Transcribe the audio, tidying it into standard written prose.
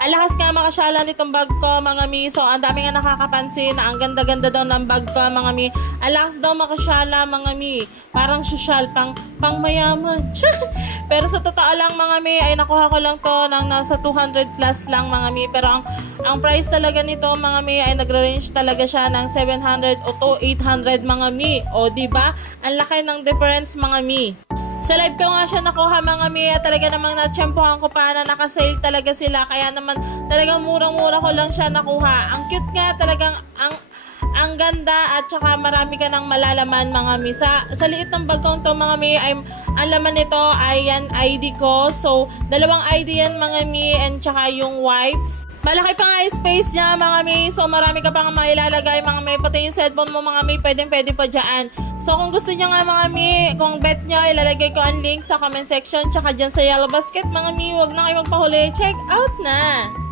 Ang lakas nga makasyala nitong bag ko mga mi. So ang dami nga nakakapansin na ang ganda-ganda daw ng bag ko mga mi. Ang lakas daw makasyala mga mi. Parang social, pang mayaman. Pero sa totoo lang mga mi ay nakuha ko lang to ng nasa 200 plus lang mga mi. Pero ang price talaga nito mga mi ay nagre-range talaga siya ng 700 o to 800 mga mi. O diba? Ang laki ng difference mga mi. Sa live ko nga siya nakuha mga mi at talaga namang natsyempohan ko pa na nakasale talaga sila. Kaya naman talagang murang-mura ko lang siya nakuha. Ang cute nga talagang ang ganda at saka marami ka nang malalaman mga mi. Sa liit ng bagong to mga mi ay ang laman nito ay yan ID ko. So dalawang ID yan mga mi and saka yung wipes. Malaki pa nga space niya mga mi. So marami ka pang mailalagay mga mi. Pati yung cellphone mo mga mi pwede pa dyan. So kung gusto niyo nga mga mi, kung bet nyo, ilalagay ko ang link sa comment section tsaka dyan sa yellow basket mga mi. Huwag na kayo magpahuli. Check out na!